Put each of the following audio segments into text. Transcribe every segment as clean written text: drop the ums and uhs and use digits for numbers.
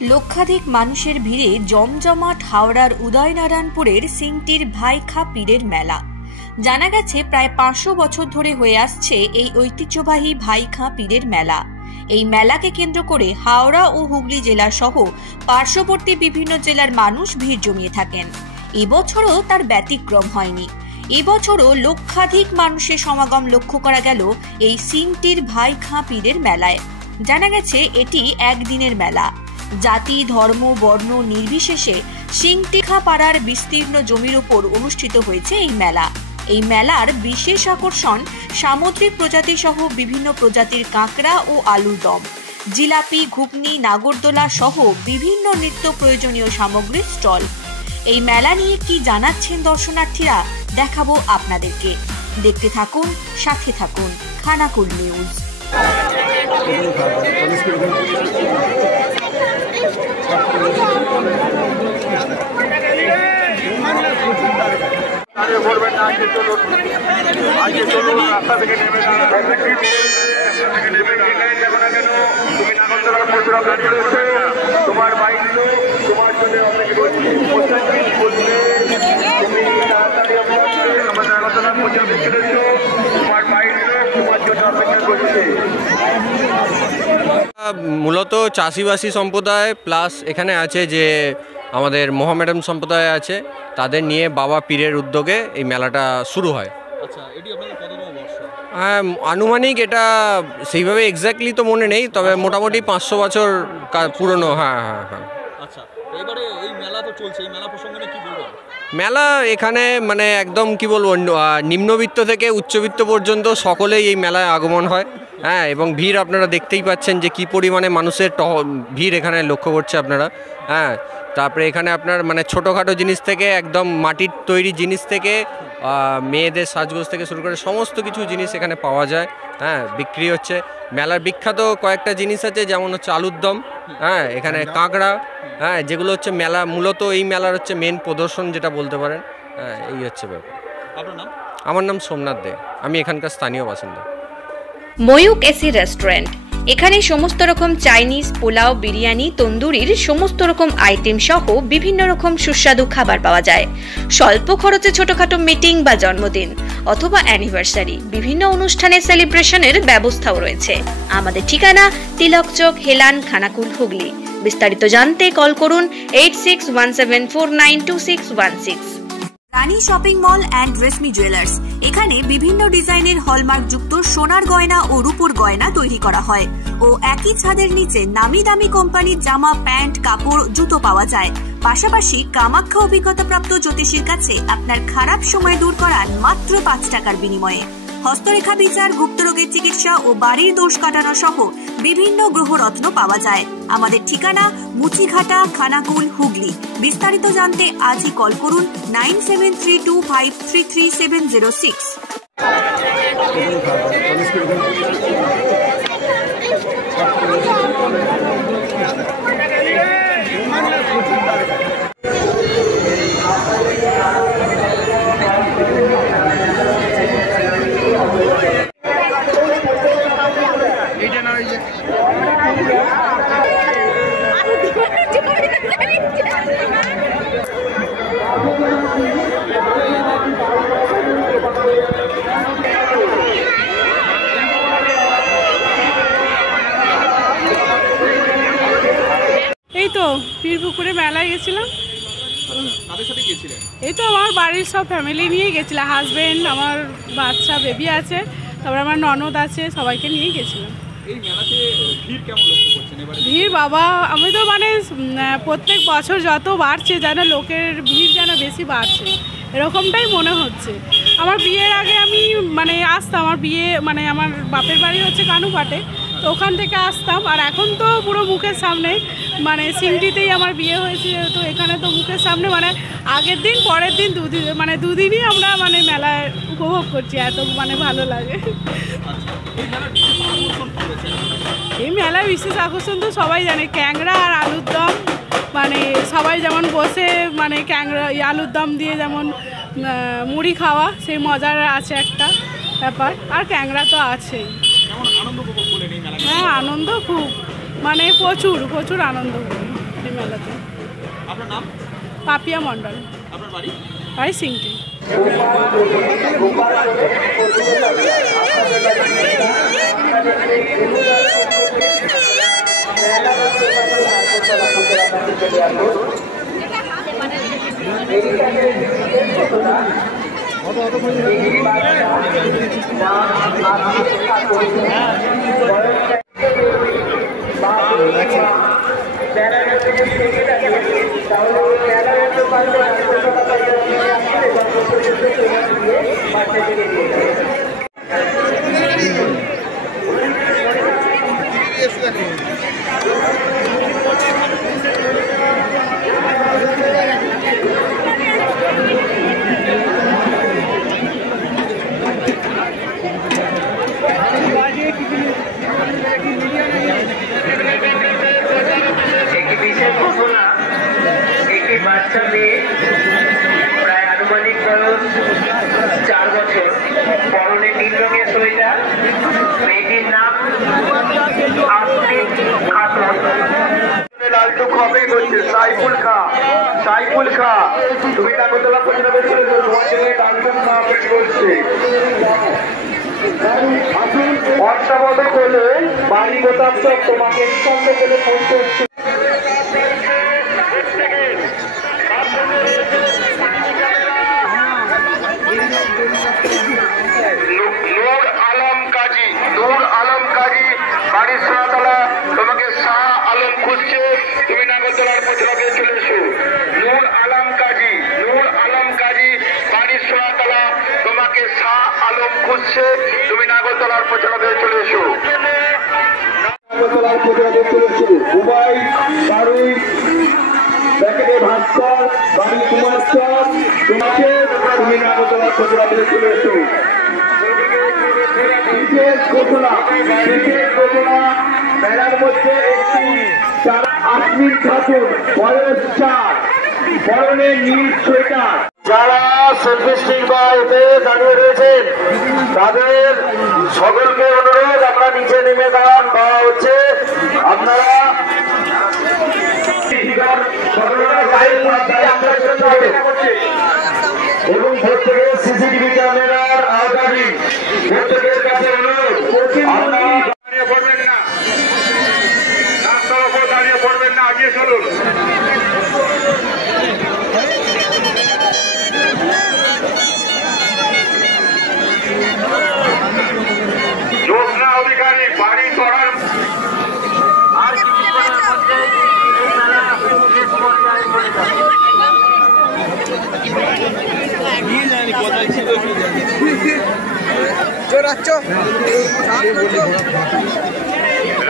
লক্ষাধিক মানুষের ভিড়ে জমজমাট হাওড়ার উদয়নারায়ণপুরের সিংটির ভাইখা পীরের মেলা। জানা গেছে প্রায় 500 বছর ধরে হয়ে আসছে এই ঐতিহ্যবাহী ভাইখা পীরের মেলা। এই মেলাকে কেন্দ্র করে হাওড়া ও হুগলি জেলা সহ পার্শ্ববর্তী বিভিন্ন জেলার মানুষ ভিড় জমিয়ে থাকেন। এবছরও তার ব্যতিক্রম হয়নি। এবছরও লক্ষাধিক মানুষের সমাগম লক্ষ্য করা গেল এই সিংটির ভাইখা পীরের মেলায়। জানা গেছে এটি একদিনের মেলা। জাতি, ধর্ম, বর্ণ নির্বিশেষে সিংটিখা পাড়ার বিস্তীর্ণ জমির উপর অনুষ্ঠিত হয়েছে এই মেলা। এই মেলার বিশেষ আকর্ষণ সামুদ্রিক প্রজাতি সহ বিভিন্ন প্রজাতির কাঁকড়া ও আলুর দম, জিলাপি, ঘুগনি, নাগরদোলা সহ বিভিন্ন নিত্য প্রয়োজনীয় সামগ্রীর স্টল। এই মেলা নিয়ে কি জানাচ্ছেন দর্শনার্থীরা দেখাবো আপনাদেরকে। দেখতে থাকুন, সাথে থাকুন খানাকুল নিউজ। তোমার বাইক তোমার জন্য মূলত চাষিবাসী সম্প্রদায় প্লাস এখানে আছে যে আমাদের মোহামেডান সম্প্রদায় আছে, তাদের নিয়ে বাবা পীরের উদ্যোগে এই মেলাটা শুরু হয়। আচ্ছা, এটি আপনাদের কততম বর্ষ? হ্যাঁ, আনুমানিক এটা সেইভাবে এক্স্যাক্টলি তো মনে নেই, তবে মোটামুটি 500 বছর পুরনো। হ্যাঁ হ্যাঁ হ্যাঁ। আচ্ছা, এবারে এই মেলা তো চলছে, এই মেলা প্রসঙ্গে কি বলবেন? মেলা এখানে মানে একদম কি বলবো, নিম্নবিত্ত থেকে উচ্চবিত্ত পর্যন্ত সকলেই এই মেলায় আগমন হয়। হ্যাঁ, এবং ভিড় আপনারা দেখতেই পাচ্ছেন যে কি পরিমাণে মানুষের ভিড় এখানে লক্ষ্য করছে আপনারা। হ্যাঁ, তারপরে এখানে আপনার মানে ছোটোখাটো জিনিস থেকে একদম মাটির তৈরি জিনিস থেকে মেয়েদের সাজগোজ থেকে শুরু করে সমস্ত কিছু জিনিস এখানে পাওয়া যায়। হ্যাঁ, বিক্রি হচ্ছে। মেলার বিখ্যাত কয়েকটা জিনিস আছে, যেমন হচ্ছে আলুর দম, হ্যাঁ, এখানে কাঁকড়া, হ্যাঁ, যেগুলো হচ্ছে মেলা মূলত এই মেলার হচ্ছে মেন প্রদর্শন যেটা বলতে পারেন। হ্যাঁ, এই হচ্ছে ব্যাপার। আপনার নাম? আমার নাম সোমনাথ দে, আমি এখানকার স্থানীয় বাসিন্দা। ময়ূক এসি রেস্টুরেন্ট, এখানে সমস্ত রকম চাইনিজ, পোলাও, বিরিয়ানি, তন্দুরির সমস্ত রকম আইটেম সহ বিভিন্ন রকম সুস্বাদু খাবার পাওয়া যায়। স্বল্প খরচে ছোটখাটো মিটিং বা জন্মদিন অথবা অ্যানিভার্সারি, বিভিন্ন অনুষ্ঠানের সেলিব্রেশনের ব্যবস্থাও রয়েছে। আমাদের ঠিকানা তিলক চক, হেলান, খানাকুল, হুগলি। বিস্তারিত জানতে কল করুন 8617492616। Rani shopping mall and Reshmi jewellers, এখানে বিভিন্ন ডিজাইনের হলমার্ক যুক্ত সোনার গয়না ও রূপোর গয়না তৈরি করা হয় ও একই ছাদের নিচে নামি দামি কোম্পানির জামা, প্যান্ট, কাপড়, জুতো পাওয়া যায়। পাশাপাশি কামাখ্যা অভিজ্ঞতাপ্রাপ্ত জ্যোতিষীর কাছে আপনার খারাপ সময় দূর করান মাত্র 5 টাকার বিনিময়ে। হস্তরেখা বিচার, গুপ্তরোগের চিকিৎসা ও বাড়ির দোষ কাটানো সহ বিভিন্ন গ্রহরত্ন পাওয়া যায়। আমাদের ঠিকানা মুচিঘাটা, খানাকুল, হুগলি। বিস্তারিত জানতে আজই কল করুন 9732533706। এই তো পীরপুকুরে মেলায় গেছিলাম। এই তো আমার বাড়ির সব ফ্যামিলি নিয়ে গেছিলাম, হাজবেন্ড, আমার বাচ্চা বেবি আছে, তারপর আমার ননদ আছে, সবাইকে নিয়ে গেছিলাম। ভিড় বাবা, আমি তো মানে প্রত্যেক বছর যত বাড়ছে যেন লোকের ভিড় যেন বেশি বাড়ছে, এরকমটাই মনে হচ্ছে। আমার বিয়ের আগে আমি মানে আসতাম, আমার বিয়ে মানে আমার বাপের বাড়ি হচ্ছে কানুপাটে, তো ওখান থেকে আসতাম। আর এখন তো পুরো মুখের সামনে, মানে সিংটিতেই আমার বিয়ে হয়েছে, তো এখানে তো মুখের সামনে, মানে আগের দিন পরের দিন মানে দুদিনই আমরা মানে মেলায় উপভোগ করছি, এত মানে ভালো লাগে। এই মেলার বিশেষ আকর্ষণ তো সবাই জানে, ক্যাংড়া আর আলুর দম। মানে সবাই যেমন বসে মানে ক্যাংড়া আলুর দম দিয়ে যেমন মুড়ি খাওয়া, সেই মজার আছে একটা ব্যাপার। আর ক্যাংড়া তো আছেই। হ্যাঁ, আনন্দ খুব, মানে প্রচুর প্রচুর আনন্দ। এই মেলাতে। আপনার নাম? পাপিয়া মণ্ডল। আপনার বাড়ি? বাড়ি সিংটি। বাচ্চা মেয়ে প্রায় আনুমানিক বয়স 4 বছর, পরনে নীল রঙের সোয়েটার। মেয়েটির নাম আসমিন খাতুন। লালটু খবর করছে সাইফুল খা, সাইফুল খা তুমি নাগরদোলা পর্যন্ত তোমার জন্য লালটু খবর করছে। অর্থাবধক হলে বাড়ি গোতাচ্ছক তোমাকে সঙ্গে করে ফোন করছে। নূর আলম কাজী, নূর আলম কাজী বাড়ির সোনাতলা তোমাকে শাহ আলম খুঁজছে, তুমি নাগরদোলার পথে চলে এসো। নূর আলম কাজী, নূর আলম কাজী বাড়ির সোনাতলা তোমাকে শাহ আলম খুঁজছে, তুমি নাগরদোলার পথে চলে এসো। নাগরদোলার পথে চলে এসো। দুবাই বাড়ি ব্যাকেটে ভাস্কর বাড়ি কুমার চক তোমাকে, তুমি নাগরদোলার পথে চলে এসো। বিশেষ ঘোষণা, বিশেষ ঘোষণা, মেলার মধ্যে একটি আসমিন খাতুন বয়স 4, পরনে নীল সোয়েটার। যারা সেলফি স্টিক বা এতে দাঁড়িয়ে রয়েছেন তাদের সকলকে অনুরোধ আপনারা নিচে নেমে দাঁড়ান বা হচ্ছে আপনারা এবং প্রত্যেকের সিসিটিভি ক্যামেরার আওতাধীন প্রত্যেকের কাছে অনুরোধ দাঁড়িয়ে পড়বেন না, রাস্তার ওপর দাঁড়িয়ে পড়বেন না, আগিয়ে চলুন। জ্যোৎস্না অধিকারী বাড়ি করার আর কিছুক্ষণের মধ্যে এই মেলা শেষ পর্যায়ে চলে যাবে।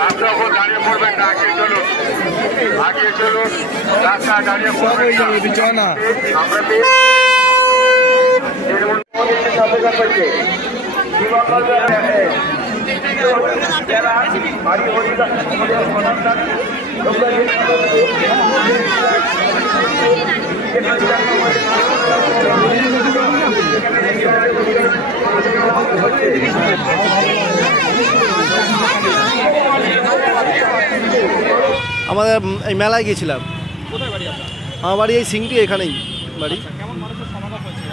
রাস্তার উপর দাঁড়িয়ে পড়বেন না, আগিয়ে চলুন, আগিয়ে চলুন, রাস্তা দাঁড়িয়ে পড়বেন না। আমরা আমাদের এই মেলায় গিয়েছিলাম। কোথায় বাড়ি আপনার? আমার বাড়ি এই সিংটি, এখানেই বাড়ি। কেমন মানুষের সমাগম হয়েছে?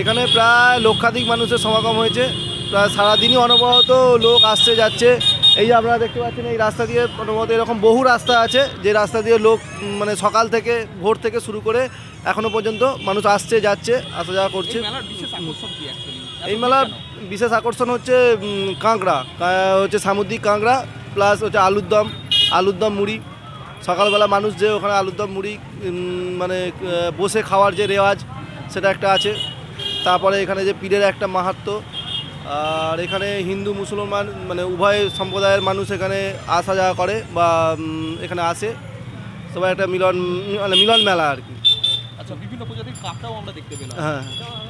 এখানে প্রায় লক্ষাধিক মানুষের সমাগম হয়েছে। প্রায় সারাদিনই অনবরত লোক আসছে যাচ্ছে। এই যে আপনারা দেখতে পাচ্ছেন এই রাস্তা দিয়ে অনবরত এরকম বহু রাস্তা আছে, যে রাস্তা দিয়ে লোক মানে সকাল থেকে ভোর থেকে শুরু করে এখনও পর্যন্ত মানুষ আসছে যাচ্ছে, আসা যাওয়া করছে। এই মেলার বিশেষ আকর্ষণ হচ্ছে কাঁকড়া, হচ্ছে সামুদ্রিক কাঁকড়া, প্লাস হচ্ছে আলুর দম মুড়ি। সকালবেলা মানুষ যে ওখানে আলুর দম মুড়ি মানে বসে খাওয়ার যে রেওয়াজ সেটা একটা আছে। তারপরে এখানে যে পীরের একটা মাহাত্ম্য, আর এখানে হিন্দু মুসলমান মানে উভয় সম্প্রদায়ের মানুষ এখানে আসা যাওয়া করে বা এখানে আসে, সবাই একটা মিলন মেলা আর কি। আচ্ছা, বিভিন্ন প্রজাতির কাঁকড়াও আমরা দেখতে পেলাম। হ্যাঁ,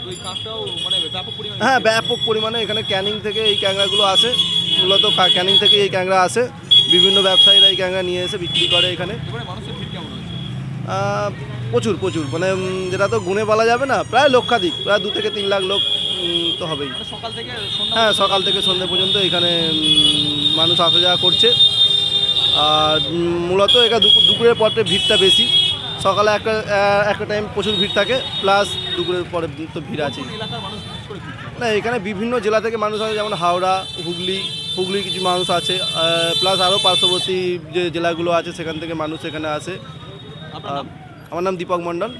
ওই কাঁকড়াও মানে ব্যাপক পরিমাণে? হ্যাঁ, ব্যাপক পরিমাণে এখানে ক্যানিং থেকে এই ক্যাংড়াগুলো আসে। মূলত ক্যানিং থেকে এই ক্যাংড়া আসে, বিভিন্ন ব্যবসায়ীরা এই ক্যাংড়া নিয়ে এসে বিক্রি করে এখানে। মানুষের ভিড় কেমন হয়েছে? প্রচুর মানে যেটা তো গুণে বলা যাবে না, প্রায় লক্ষাধিক, প্রায় 2 থেকে 3 লাখ লোক তো হবেই। সকাল থেকে হ্যাঁ, সকাল থেকে সন্ধ্যে পর্যন্ত এখানে মানুষ আসা যাওয়া করছে। আর মূলত এটা দুপুরের পরে ভিড়টা বেশি। সকালে একটা টাইম প্রচুর ভিড় থাকে, প্লাস দুপুরের পরে তো ভিড় আছে। এলাকার মানুষ বিশেষ করে ভিড় করে। না, এখানে বিভিন্ন জেলা থেকে মানুষ আছে, যেমন হাওড়া, হুগলি কিছু মানুষ আছে, প্লাস আরও পার্শ্ববর্তী যে জেলাগুলো আছে সেখান থেকে মানুষ এখানে আসে। আপনার নাম? আমার নাম দীপক মণ্ডল।